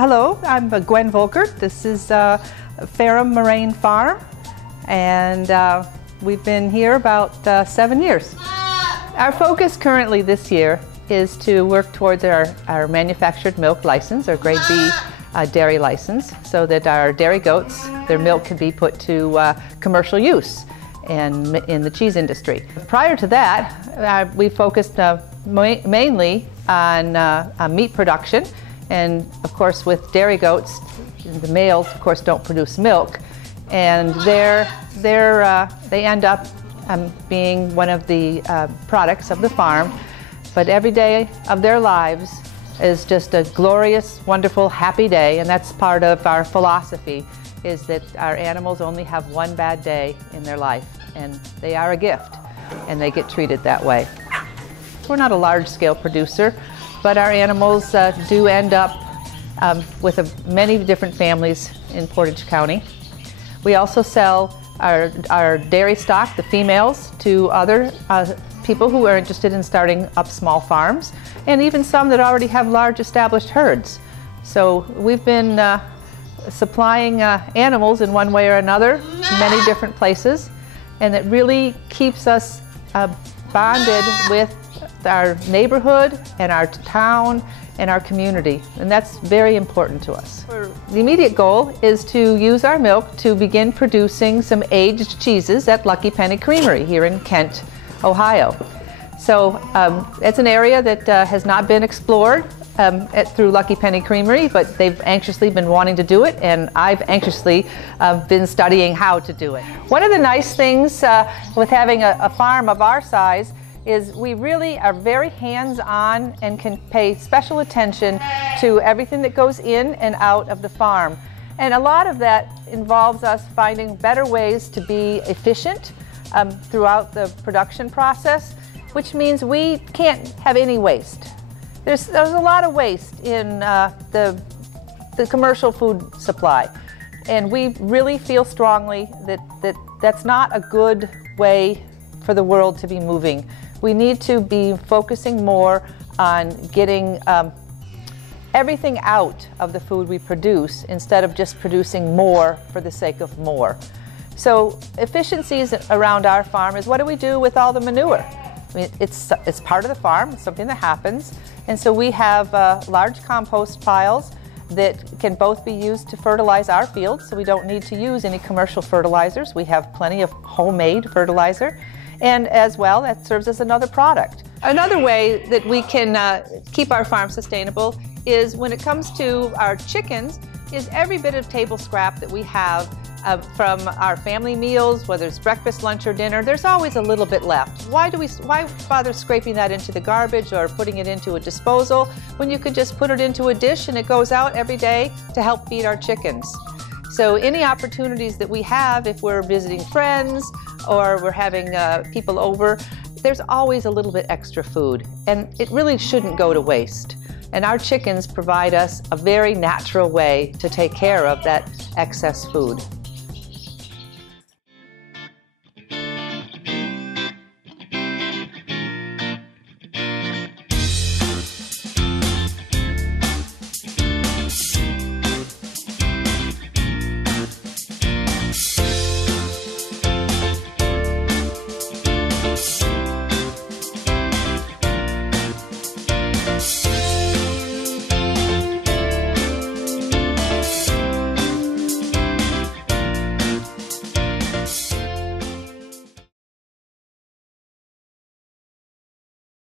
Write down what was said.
Hello, I'm Gwen Volkert. This is Ferrum Moraine Farm, and we've been here about 7 years. Our focus currently this year is to work towards our manufactured milk license, our Grade B dairy license, so that our dairy goats, their milk can be put to commercial use and in the cheese industry. Prior to that, we focused mainly on meat production, and of course with dairy goats, the males of course don't produce milk, and they end up being one of the products of the farm, but every day of their lives is just a glorious, wonderful, happy day, and that's part of our philosophy, is that our animals only have one bad day in their life, and they are a gift, and they get treated that way. We're not a large-scale producer, but our animals do end up with many different families in Portage County. We also sell our dairy stock, the females, to other people who are interested in starting up small farms, and even some that already have large established herds. So we've been supplying animals in one way or another, many different places, and it really keeps us bonded with our neighborhood and our town and our community, and that's very important to us. The immediate goal is to use our milk to begin producing some aged cheeses at Lucky Penny Creamery here in Kent, Ohio. So it's an area that has not been explored through Lucky Penny Creamery, but they've anxiously been wanting to do it, and I've anxiously been studying how to do it. One of the nice things with having a farm of our size is we really are very hands-on and can pay special attention to everything that goes in and out of the farm. And a lot of that involves us finding better ways to be efficient throughout the production process, which means we can't have any waste. There's a lot of waste in the commercial food supply, and we really feel strongly that that's not a good way for the world to be moving. We need to be focusing more on getting everything out of the food we produce instead of just producing more for the sake of more. So efficiencies around our farm is, what do we do with all the manure? I mean, it's part of the farm, it's something that happens, and so we have large compost piles that can both be used to fertilize our fields, so we don't need to use any commercial fertilizers. We have plenty of homemade fertilizer, and as well, that serves as another product. Another way that we can keep our farm sustainable is, when it comes to our chickens, is every bit of table scrap that we have from our family meals, whether it's breakfast, lunch, or dinner, there's always a little bit left. Why bother scraping that into the garbage or putting it into a disposal when you could just put it into a dish and it goes out every day to help feed our chickens? So any opportunities that we have, if we're visiting friends or we're having people over, there's always a little bit extra food, and it really shouldn't go to waste. And our chickens provide us a very natural way to take care of that excess food.